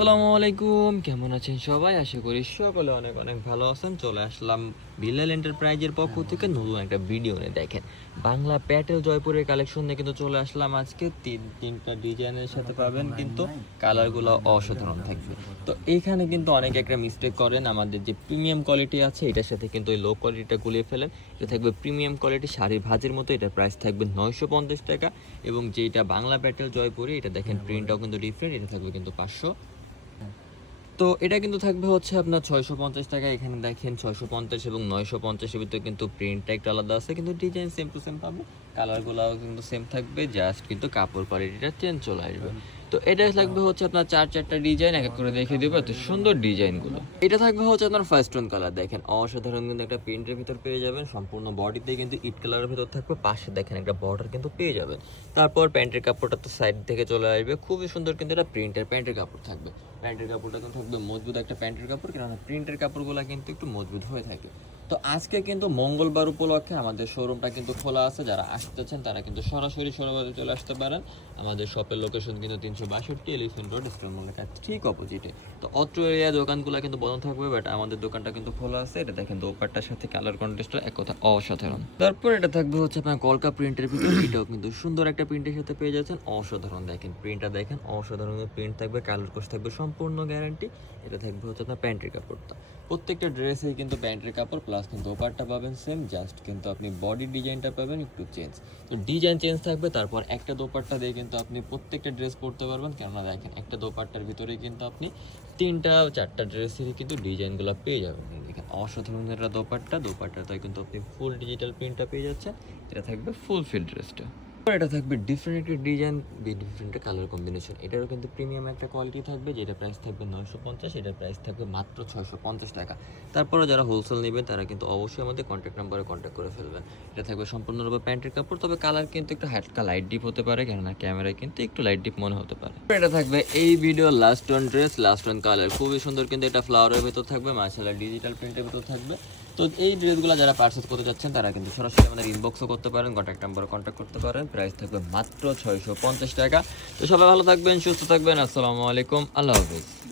আসসালামু আলাইকুম। কেমন আছেন সবাই? আশা করি সকলে অনেক অনেক ভালো আছেন। চলে আসলাম বিলাল এন্টারপ্রাইজের পক্ষ থেকে নতুন একটা ভিডিও নিয়ে। দেখেন, বাংলা প্যাটেল জয়পুরের কালেকশন নিয়ে কিন্তু চলে আসলাম আজকে। তিন, তিনটা ডিজাইনের সাথে পাবেন কিন্তু কালারগুলো অসাধারণ থাকবে। তো এইখানে কিন্তু অনেকে একটা মিস্টেক করেন, আমাদের যে প্রিমিয়াম কোয়ালিটি আছে, এটার সাথে কিন্তু ওই লো কোয়ালিটিটা গুলিয়ে ফেলেন। এটা থাকবে প্রিমিয়াম কোয়ালিটি শাড়ির ভাজের মতো এটা প্রাইস থাকবে নয়শো পঞ্চাশ টাকা। এবং যেটা বাংলা প্যাটেল জয়পুরে, এটা দেখেন প্রিন্টটাও কিন্তু ডিফারেন্ট এটা থাকবে কিন্তু পাঁচশো তো এটা কিন্তু থাকবে হচ্ছে আপনার ছয়শো পঞ্চাশ টাকা, এখানে দেখেন ছয়শো পঞ্চাশ এবং নয়শো পঞ্চাশের ভিতরে কিন্তু প্রিন্টটা একটু আলাদা আছে, কিন্তু ডিজাইন সেম টু সেম পাবে। কালারগুলোও কিন্তু সেম থাকবে জাস্ট কিন্তু কাপড় কোয়ালিটিটা চেঞ্জ চলে আসবে। তো এটা থাকবে হচ্ছে আপনার চার চারটা ডিজাইন এক এক করে দেখে দেবো এত সুন্দর ডিজাইনগুলো এটা থাকবে হচ্ছে আপনার ফার্স্ট টোন কালার দেখেন অসাধারণ কিন্তু একটা প্রিন্টের ভিতর পেয়ে যাবেন সম্পূর্ণ বডিতে কিন্তু ইট কালারের ভিতর থাকবে পাশে দেখেন একটা বর্ডার কিন্তু পেয়ে যাবেন। তারপর প্যান্টের কাপড়টা তো সাইড থেকে চলে আসবে খুবই সুন্দর কিন্তু এটা প্রিন্টের প্যান্টের কাপড় থাকবে। প্যান্টের কাপড়টা কিন্তু থাকবে মজবুত একটা প্যান্টের কাপড় কেননা প্রিন্টের কাপড়গুলো কিন্তু একটু মজবুত হয়ে থাকে। তো আজকে কিন্তু মঙ্গলবার উপলক্ষে আমাদের শোরুমটা কিন্তু খোলা আছে। যারা আসতেছেন, তারা কিন্তু সরাসরি সরাসরি চলে আসতে পারেন। আমাদের শপের লোকেশন কিন্তু তিনশো বাষট্টি এলিফেন্ট রোড মলের কাছে, ঠিক অপোজিটে তো অত্র এরিয়া দোকানগুলো কিন্তু বন্ধ থাকবে বাট আমাদের দোকানটা কিন্তু খোলা আছে। এটা দেখেন দোপারটার সাথে কালার কন্টেস্টটা এক কথা অসাধারণ। তারপর এটা থাকবে হচ্ছে আপনার কলকা প্রিন্টের ভিতরে। এটাও কিন্তু সুন্দর একটা প্রিন্টের সাথে পেয়ে যাচ্ছেন। অসাধারণ দেখেন প্রিন্টটা দেখেন, অসাধারণ প্রিন্ট থাকবে কালার কোর্স থাকবে, সম্পূর্ণ গ্যারান্টি এটা থাকবে হচ্ছে আপনার প্যান্টের কাপড়টা। প্রত্যেকটা ড্রেসেই কিন্তু প্যান্টের কাপড় প্লাস কিন্তু ওপারটা পাবেন সেম জাস্ট কিন্তু আপনি বডি ডিজাইনটা পাবেন একটু চেঞ্জ তো ডিজাইন চেঞ্জ থাকবে, তারপর একটা দোপাট্টা দিয়ে কিন্তু আপনি প্রত্যেকটা ড্রেস পরতে পারবেন। কেননা দেখেন, একটা দোপাট্টার ভিতরে কিন্তু আপনি তিনটা চারটা ড্রেসেরই কিন্তু ডিজাইনগুলো পেয়ে যাবেন। দেখেন, অসাধারণ একটা দোপাট্টা। তাই কিন্তু আপনি ফুল ডিজিটাল প্রিন্টটা পেয়ে যাচ্ছেন। এটা থাকবে ফুল ফিল ড্রেসটা এটা থাকবে ডিফারেন্ট একটা ডিজাইন ডিফারেন্ট কালার কম্বিনেশন এটারও কিন্তু প্রিমিয়াম একটা কোয়ালিটি থাকবে, যেটা প্রাইস থাকবে নয়শো পঞ্চাশ, এটার প্রাইস থাকবে মাত্র ছয়শো পঞ্চাশ টাকা। তারপরে যারা হোলসেল নেবেন তারা কিন্তু অবশ্যই আমাদের কন্ট্যাক্ট নাম্বারে কন্ট্যাক্ট করে ফেলবেন। এটা থাকবে সম্পূর্ণরূপে প্যান্টের কাপড়, তবে কালার কিন্তু একটু হালকা লাইট ডিপ হতে পারে, কেননা ক্যামেরায় কিন্তু একটু লাইট ডিপ মনে হতে পারে। এটা থাকবে এই video last one dress last one colour খুবই সুন্দর কিন্তু এটা ফ্লাওয়ারের ভেতর থাকবে মার্শাল্লাহ ডিজিটাল প্রিন্টের ভেতর থাকবে। তো এই ড্রেসগুলো যারা পার্সেস করতে যাচ্ছেন, তারা কিন্তু সরাসরি আমাদের ইনবক্সও করতে পারেন কন্ট্যাক্ট নাম্বারে কন্ট্যাক্ট করতে পারেন। প্রাইস থাকবে মাত্র ছয়শো পঞ্চাশ টাকা। তো সবাই ভালো থাকবেন, সুস্থ থাকবেন। আসসালামু আলাইকুম। আল্লাহ হাফিজ।